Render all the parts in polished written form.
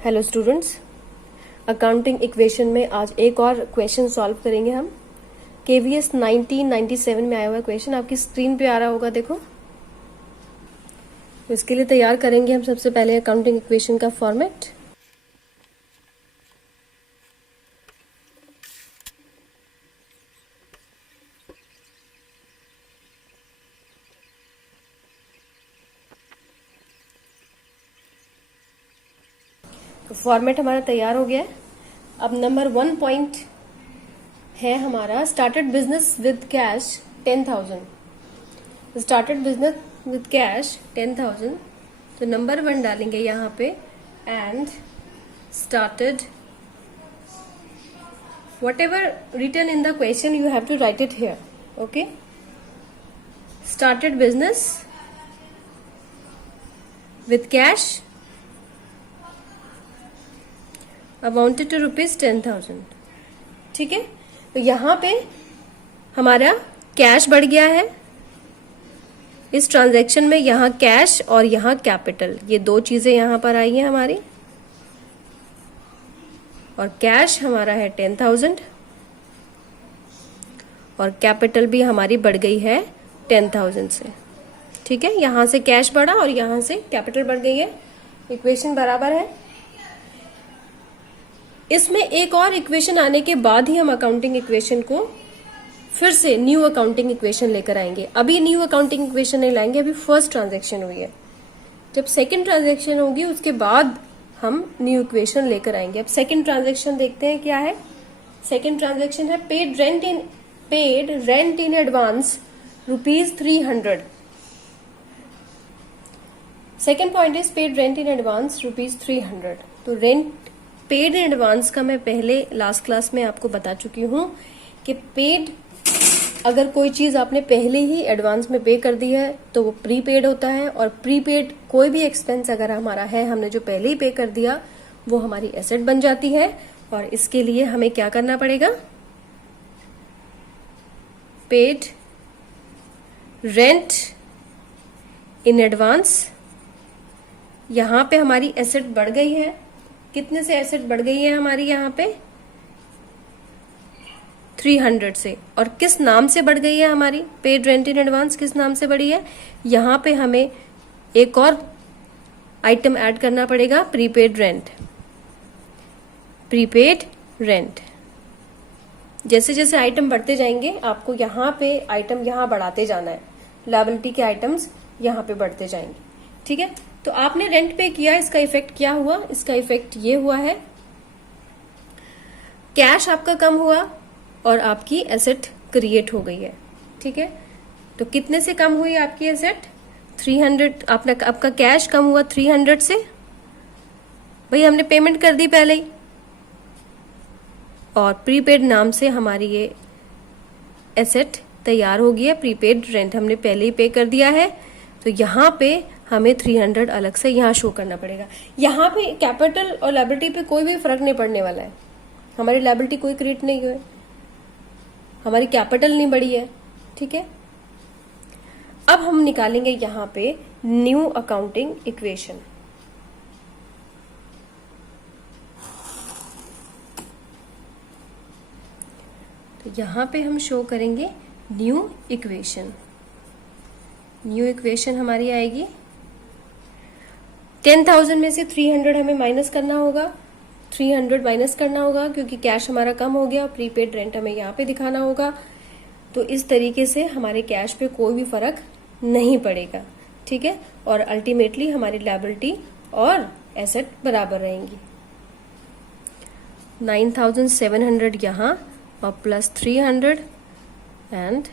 Hello students, accounting equation में आज एक और क्वेश्चन सॉल्व करेंगे हम। केवीएस 1997 में आया हुआ क्वेश्चन आपकी स्क्रीन पे आ रहा होगा, देखो। तो इसके लिए तैयार करेंगे हम सबसे पहले अकाउंटिंग इक्वेशन का फॉर्मेट। तो फॉर्मेट हमारा तैयार हो गया है। अब नंबर 1 पॉइंट है हमारा, started business with cash 10,000। Started business with cash 10,000, तो नंबर 1 डालेंगे यहाँ पे and started, whatever written in the question you have to write it here, okay. Started business with cash amounted to ₹10,000, ठीक है। तो यहां पे हमारा कैश बढ़ गया है इस ट्रांजैक्शन में। यहां कैश और यहां कैपिटल, ये दो चीजें यहां पर आई हैं हमारी, और कैश हमारा है 10,000 और कैपिटल भी हमारी बढ़ गई है 10,000 से, ठीक है। यहां से कैश बढ़ा और यहां से कैपिटल बढ़ गई है, इक्वेशन बराबर है। इसमें एक और इक्वेशन आने के बाद ही हम अकाउंटिंग इक्वेशन को फिर से न्यू अकाउंटिंग इक्वेशन लेकर आएंगे। अभी न्यू अकाउंटिंग इक्वेशन नहीं लाएंगे, अभी फर्स्ट ट्रांजैक्शन हुई है। जब सेकंड ट्रांजैक्शन होगी उसके बाद हम न्यू इक्वेशन लेकर आएंगे। अब सेकंड ट्रांजैक्शन देखते हैं क्या है। सेकंड ट्रांजैक्शन है paid rent in advance ₹300। Second point is paid rent in advance ₹300। तो रेंट पेड इन एडवांस का मैं पहले लास्ट क्लास में आपको बता चुकी हूं कि पेड, अगर कोई चीज आपने पहले ही एडवांस में पे कर दी है तो वो प्रीपेड होता है, और प्रीपेड कोई भी एक्सपेंस अगर हमारा है, हमने जो पहले ही पे कर दिया, वो हमारी एसेट बन जाती है। और इसके लिए हमें क्या करना पड़ेगा, पेड रेंट इन एडवांस। यहां पे हमारी एसेट बढ़ गई है, कितने से एसेट बढ़ गई है हमारी यहाँ पे 300 से। और किस नाम से बढ़ गई है हमारी पेड रेंट इन एडवांस, किस नाम से बढ़ी है। यहाँ पे हमें एक और आइटम ऐड करना पड़ेगा, प्रीपेड रेंट। प्रीपेड रेंट, जैसे जैसे आइटम बढ़ते जाएंगे आपको यहाँ पे आइटम यहाँ बढ़ाते जाना है, लायबिलिटी के आइटम्स यहाँ पे बढ़ते जाएंगे, ठीक है। तो आपने रेंट पे किया, इसका इफेक्ट क्या हुआ, इसका इफेक्ट ये हुआ है, कैश आपका कम हुआ और आपकी एसेट क्रिएट हो गई है, ठीक है। तो कितने से कम हुई आपकी एसेट 300, आपका कैश कम हुआ 300 से, भाई हमने पेमेंट कर दी पहले ही, और प्रीपेड नाम से हमारी ये एसेट तैयार हो गई है। प्रीपेड रेंट हमने पहले ही पे कर दिया है, तो यहाँ पे हमें 300 अलग से यहाँ शो करना पड़ेगा। यहाँ पे कैपिटल और लायबिलिटी पे कोई भी फर्क नहीं पड़ने वाला है। हमारी लायबिलिटी कोई क्रिएट नहीं हुई, हमारी कैपिटल नहीं बढ़ी है, ठीक है। अब हम निकालेंगे यहाँ पे न्यू अकाउंटिंग इक्वेशन। तो यहाँ पे हम शो करेंगे न्यू इक्वेशन। न्यू इक्वेशन हमारी आएगी 10,000 में से 300 हमें माइनस करना होगा, 300 माइनस करना होगा क्योंकि कैश हमारा कम हो गया, प्रीपेड रेंट हमें यहाँ पे दिखाना होगा। तो इस तरीके से हमारे कैश पे कोई भी फर्क नहीं पड़ेगा, ठीक है। और अल्टीमेटली हमारी लायबिलिटी और एसेट बराबर रहेंगी। 9,700 यहाँ और plus 300 and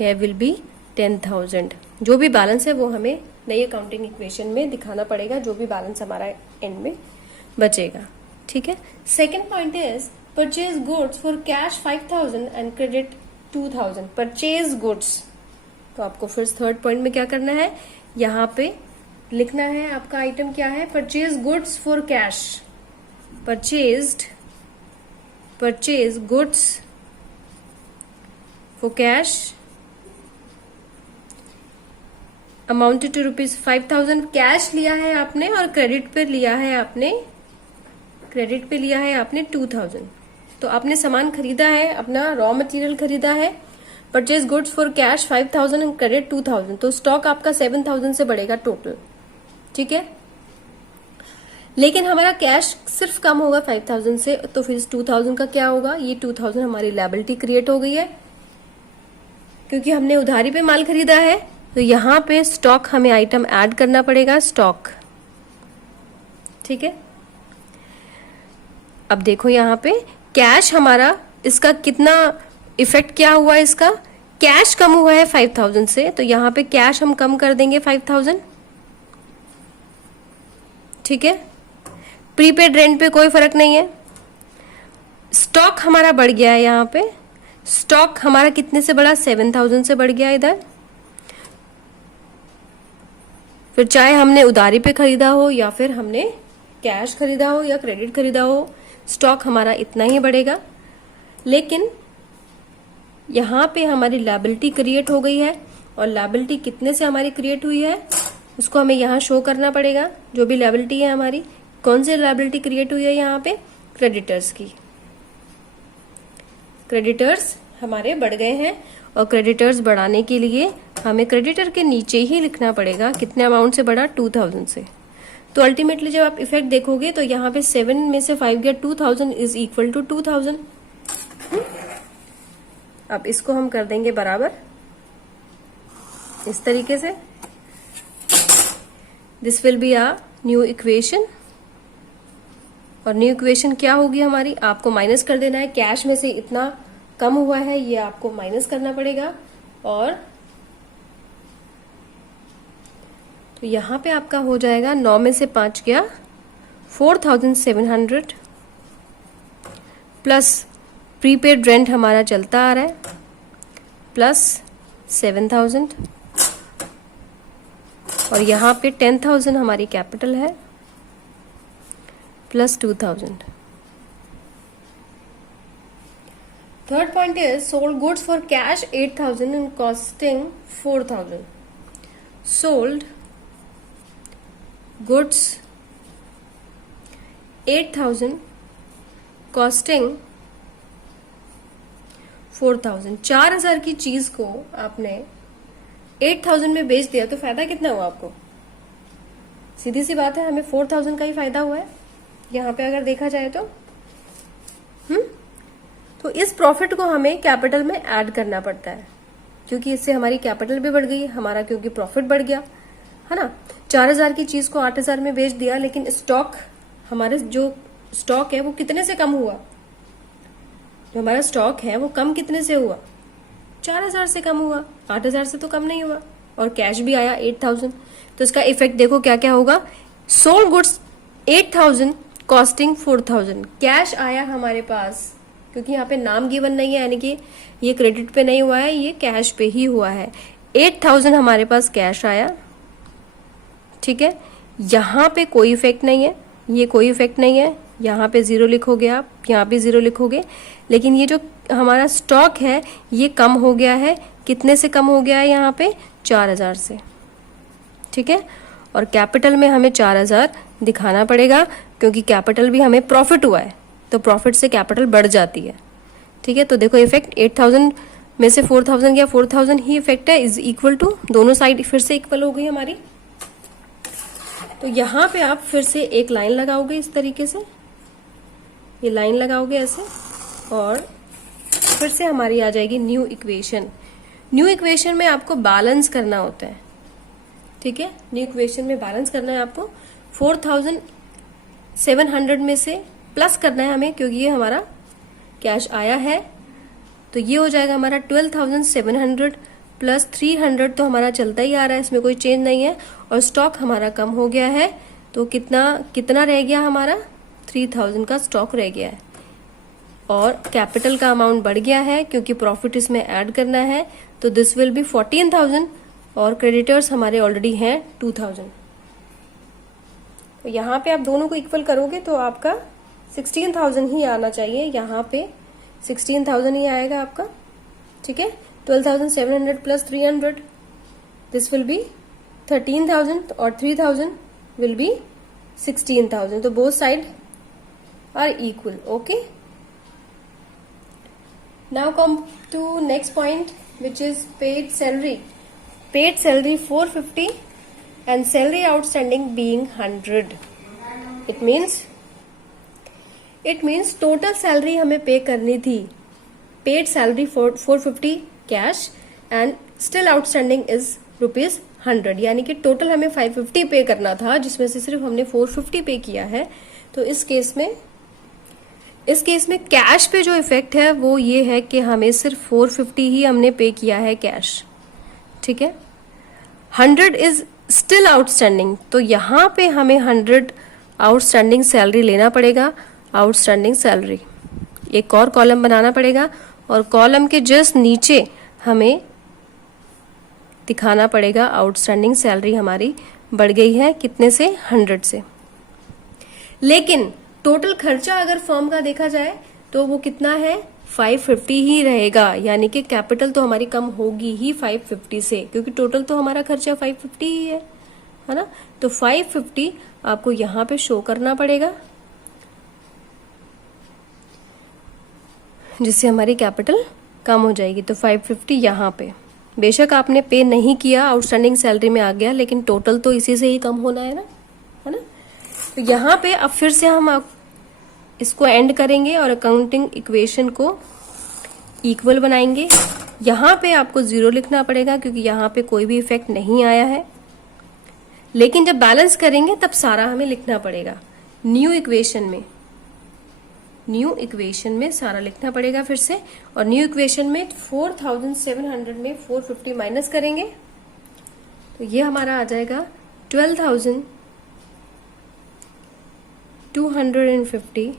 here will be 10,000। जो भी बैलेंस है वो हमें नई अकाउंटिंग इक्वेशन में दिखाना पड़ेगा, जो भी बैलेंस हमारा एंड में बचेगा, ठीक है। Second point is purchase goods for cash 5,000 and credit 2,000। Purchase goods, तो आपको फिर थर्ड पॉइंट में क्या करना है, यहाँ पे लिखना है आपका आइटम क्या है, purchase goods for cash. Purchase goods for cash amounted to ₹5,000। Cash लिया है आपने और क्रेडिट पे लिया है आपने क्रेडिट पे लिया है आपने 2000, तो आपने सामान खरीदा है, अपना रॉ मटेरियल खरीदा है, purchase goods for cash 5000 and credit 2000, तो स्टॉक आपका 7000 से बढ़ेगा टोटल, ठीक है। लेकिन हमारा कैश सिर्फ कम होगा 5000 से, तो फिर 2000 का क्या होगा, ये 2000 हमारी लायबिलिटी क्रिएट हो गई है क्योंकि हमने उधारी पे माल खरीदा है। तो यहां पे स्टॉक हमें आइटम ऐड करना पड़ेगा, स्टॉक, ठीक है। अब देखो यहां पे कैश हमारा, इसका कितना इफेक्ट क्या हुआ, इसका कैश कम हुआ है 5000 से, तो यहां पे कैश हम कम कर देंगे 5000, ठीक है। प्रीपेड रेंट पे कोई फर्क नहीं है। स्टॉक हमारा बढ़ गया है, यहां पे स्टॉक हमारा कितने से बढ़ा, 7000 से बढ़ गया इधर। फिर चाहे हमने उधारी पे खरीदा हो या फिर हमने कैश खरीदा हो या क्रेडिट खरीदा हो, स्टॉक हमारा इतना ही बढ़ेगा। लेकिन यहां पे हमारी लायबिलिटी क्रिएट हो गई है, और लायबिलिटी कितने से हमारी क्रिएट हुई है उसको हमें यहां शो करना पड़ेगा। जो भी लायबिलिटी है हमारी, कौन सी लायबिलिटी क्रिएट हुई है यहाँ पे, क्रेडिटर्स की। क्रेडिटर्स हमारे बढ़ गए हैं, और क्रेडिटर्स बढ़ाने के लिए हमें क्रेडिटर के नीचे ही लिखना पड़ेगा कितने अमाउंट से बढ़ा, 2000 से। तो अल्टीमेटली जब आप इफेक्ट देखोगे तो यहाँ पे 7 में से 5 गया, 2000 इज इक्वल टू 2000। अब इसको हम कर देंगे बराबर इस तरीके से। This will be a new equation, और न्यू इक्वेशन क्या होगी हमारी, आपको माइनस कर देना है। कैश में से इतना कम हुआ है, ये आपको माइनस करना पड़ेगा, और तो यहां पे आपका हो जाएगा 9 में से 5 गया 4700 प्लस प्रीपेड रेंट हमारा चलता आ रहा है प्लस 7000, और यहां पे 10000 हमारी कैपिटल है plus 2000। Third point is sold goods for cash 8000 and costing 4000। Sold goods 8000 costing 4000। 4000 की चीज को आपने 8000 में बेच दिया, तो फायदा कितना हुआ आपको, सीधी सी बात है, हमें 4000 का ही फायदा हुआ है यहां पे अगर देखा जाए तो। तो इस प्रॉफिट को हमें कैपिटल में ऐड करना पड़ता है, क्योंकि इससे हमारी कैपिटल भी बढ़ गई हमारा, क्योंकि प्रॉफिट बढ़ गया है ना। 4000 की चीज को 8000 में बेच दिया, लेकिन स्टॉक, हमारे जो स्टॉक है वो कितने से कम हुआ, जो हमारा स्टॉक है वो कम कितने से हुआ, 4000 से कम हुआ, 8000 से तो कम नहीं हुआ, और कैश भी आया 8000। तो इसका इफेक्ट देखो क्या क्या होगा, सोल्ड गुड्स 8000 कॉस्टिंग 4000। कैश आया हमारे पास, क्योंकि यहाँ पे नाम गिवन नहीं है, यानी कि ये क्रेडिट पे नहीं हुआ है, ये कैश पे ही हुआ है। 8000 हमारे पास कैश आया, ठीक है। यहाँ पे कोई इफेक्ट नहीं है, ये कोई इफेक्ट नहीं है, यहाँ पे 0 लिखोगे आप, यहाँ पे 0 लिखोगे। लेकिन ये जो हमारा स्टॉक है ये कम हो गया है, कितने से कम हो गया है, यहाँ पे 4000 से, ठीक है। और कैपिटल में हमें 4000 दिखाना पड़ेगा, क्योंकि कैपिटल भी हमें प्रॉफिट हुआ है, तो प्रॉफिट से कैपिटल बढ़ जाती है, ठीक है। तो देखो इफेक्ट 8000 में से 4000 या 4000 ही इफेक्ट है, इज इक्वल टू, दोनों साइड फिर से इक्वल हो गई हमारी। तो यहाँ पे आप फिर से एक लाइन लगाओगे इस तरीके से, ये लाइन लगाओगे ऐसे, और फिर से हमारी आ जाएगी न्यू इक्वेशन। न्यू इक्वेशन में आपको बैलेंस करना होता है, ठीक है। न्यू इक्वेशन में बैलेंस करना है आपको, 4700 में से प्लस करना है हमें, क्योंकि ये हमारा कैश आया है, तो ये हो जाएगा हमारा 12700 प्लस 300, तो हमारा चलता ही आ रहा है, इसमें कोई चेंज नहीं है। और स्टॉक हमारा कम हो गया है, तो कितना रह गया हमारा, 3000 का स्टॉक रह गया है। और कैपिटल का अमाउंट बढ़ गया है, क्योंकि प्रॉफिट इसमें ऐड करना है, तो दिस विल बी 14000, और क्रेडिटर्स हमारे ऑलरेडी हैं 2000। तो यहाँ पे आप दोनों को इक्वल करोगे तो आपका 16000 ही आना चाहिए, यहाँ पे 16000 ही आएगा आपका, ठीक है। 12700 प्लस 300, दिस विल बी 13000, और 3000 विल बी 16000। तो both side are equal. Okay, now come to next point, which is paid salary. Paid salary 450 and salary outstanding being 100. It means total salary हमें पे करनी थी. Paid salary 450 cash and still outstanding is ₹100. यानी कि total हमें 550 पे करना था, जिसमें से सिर्फ हमने 450 पे किया है. तो इस केस में कैश पे जो इफेक्ट है वो ये है कि हमें सिर्फ 450 ही हमने पे किया है कैश. ठीक है, 100 इज स्टिल आउटस्टैंडिंग. तो यहाँ पे हमें 100 आउटस्टैंडिंग सैलरी लेना पड़ेगा. आउटस्टैंडिंग सैलरी एक और कॉलम बनाना पड़ेगा और कॉलम के जस्ट नीचे हमें दिखाना पड़ेगा आउटस्टैंडिंग सैलरी हमारी बढ़ गई है कितने से, 100 से. लेकिन टोटल खर्चा अगर फर्म का देखा जाए तो वो कितना है, 550 ही रहेगा. यानी कि कैपिटल तो हमारी कम होगी ही 550 से, क्योंकि टोटल तो हमारा खर्चा 550 ही है ना. तो 550 आपको यहाँ पे शो करना पड़ेगा, जिससे हमारी कैपिटल कम हो जाएगी. तो 550 यहाँ पे बेशक आपने पे नहीं किया, आउटस्टैंडिंग सैलरी में आ गया, लेकिन टोटल तो इसी से ही कम होना है ना. तो यहाँ पे अब फिर से हम इसको एंड करेंगे और अकाउंटिंग इक्वेशन को इक्वल बनाएंगे. यहाँ पे आपको 0 लिखना पड़ेगा क्योंकि यहाँ पे कोई भी इफेक्ट नहीं आया है. लेकिन जब बैलेंस करेंगे तब सारा हमें लिखना पड़ेगा. न्यू इक्वेशन में सारा लिखना पड़ेगा फिर से. और न्यू इक्वेशन में 4700 में 450 माइनस करेंगे तो ये हमारा आ जाएगा 12,250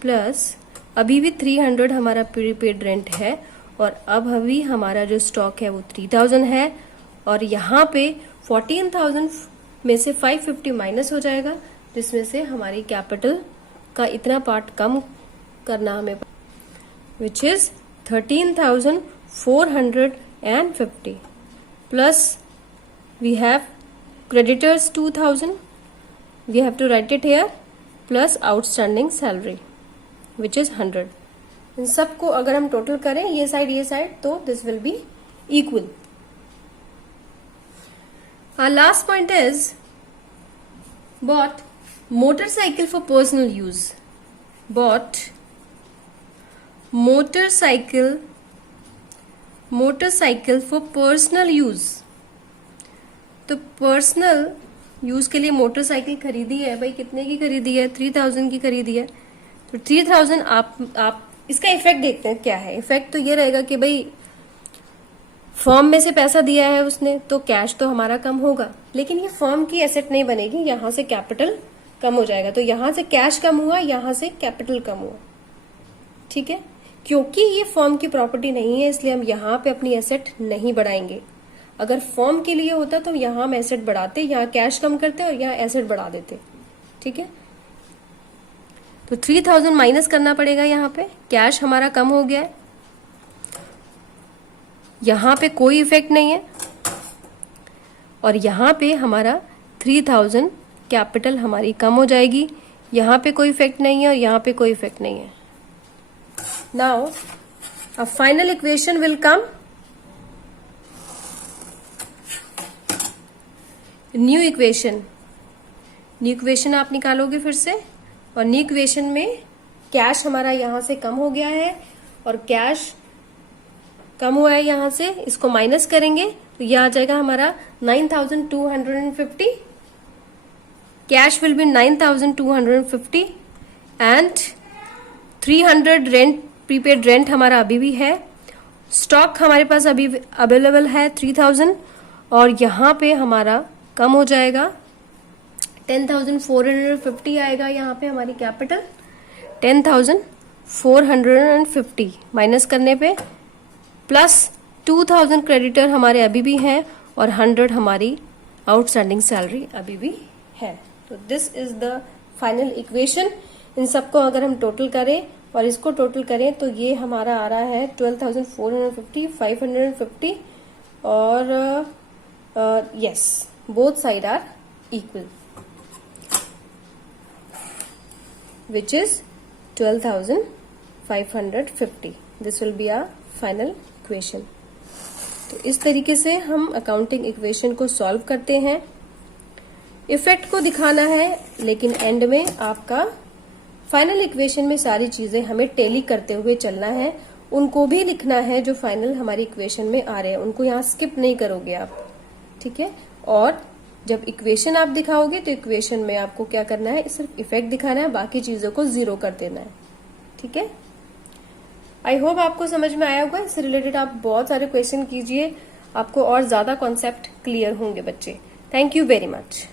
प्लस अभी भी 300 हमारा प्रीपेड रेंट है. और अब अभी हमारा जो स्टॉक है वो 3000 है. और यहाँ पे 14,000 में से 550 माइनस हो जाएगा, जिसमें से हमारी कैपिटल का इतना पार्ट कम करना हमें, which is 13,450 plus we have creditors 2,000, we have to write it here, plus outstanding salary which is 100. इन सबको अगर हम टोटल करें ये साइड तो this will be equal. Our last point is bought motorcycle for personal use. Bought motorcycle for personal use. तो personal use के लिए मोटरसाइकिल खरीदी है भाई. कितने की खरीदी है, 3000 की खरीदी है. तो 3000 आप इसका इफेक्ट देखते हैं क्या है. इफेक्ट तो ये रहेगा कि भाई फर्म में से पैसा दिया है उसने तो कैश तो हमारा कम होगा, लेकिन ये फर्म की एसेट नहीं बनेगी, यहां से कैपिटल कम हो जाएगा. तो यहां से कैश कम हुआ, यहां से कैपिटल कम हुआ. ठीक है, क्योंकि ये फर्म की प्रॉपर्टी नहीं है इसलिए हम यहाँ पे अपनी एसेट नहीं बढ़ाएंगे. अगर फर्म के लिए होता तो यहाँ हम एसेट बढ़ाते, यहाँ कैश कम करते और यहाँ एसेट बढ़ा देते. ठीक है, तो 3000 माइनस करना पड़ेगा. यहाँ पे कैश हमारा कम हो गया है, यहाँ पे कोई इफेक्ट नहीं है, और यहाँ पे हमारा 3000 कैपिटल हमारी कम हो जाएगी. यहाँ पे कोई इफेक्ट नहीं है और यहाँ पे कोई इफेक्ट नहीं है. Now a final equation will come. New equation आप निकालोगे फिर से, और न्यू इक्वेशन में कैश हमारा यहां से कम हो गया है और कैश कम हुआ है यहां से, इसको माइनस करेंगे तो यह आ जाएगा हमारा 9250. Cash will be 9250 and 300 rent, prepaid rent हमारा अभी भी है. स्टॉक हमारे पास अभी अवेलेबल है 3000 और यहाँ पे हमारा कम हो जाएगा 10,450 आएगा. यहाँ पे हमारी कैपिटल 10,450 माइनस करने पे प्लस 2000 क्रेडिटर हमारे अभी भी हैं और 100 हमारी आउटस्टैंडिंग सैलरी अभी भी है. तो this is the final equation. इन सबको अगर हम टोटल करें और इसको टोटल करें तो ये हमारा आ रहा है 12,450, 550 और yes both side are equal, which is 12,550. This will be our final equation. तो इस तरीके से हम अकाउंटिंग इक्वेशन को सॉल्व करते हैं. इफेक्ट को दिखाना है, लेकिन एंड में आपका फाइनल इक्वेशन में सारी चीजें हमें टेली करते हुए चलना है. उनको भी लिखना है जो फाइनल हमारी इक्वेशन में आ रहे हैं, उनको यहाँ स्किप नहीं करोगे आप. ठीक है. और जब इक्वेशन आप दिखाओगे तो इक्वेशन में आपको क्या करना है, सिर्फ इफेक्ट दिखाना है, बाकी चीजों को 0 कर देना है. ठीक है. आई होप आपको समझ में आया होगा. इससे रिलेटेड आप बहुत सारे क्वेश्चन कीजिए, आपको और ज्यादा कॉन्सेप्ट क्लियर होंगे बच्चे. Thank you very much.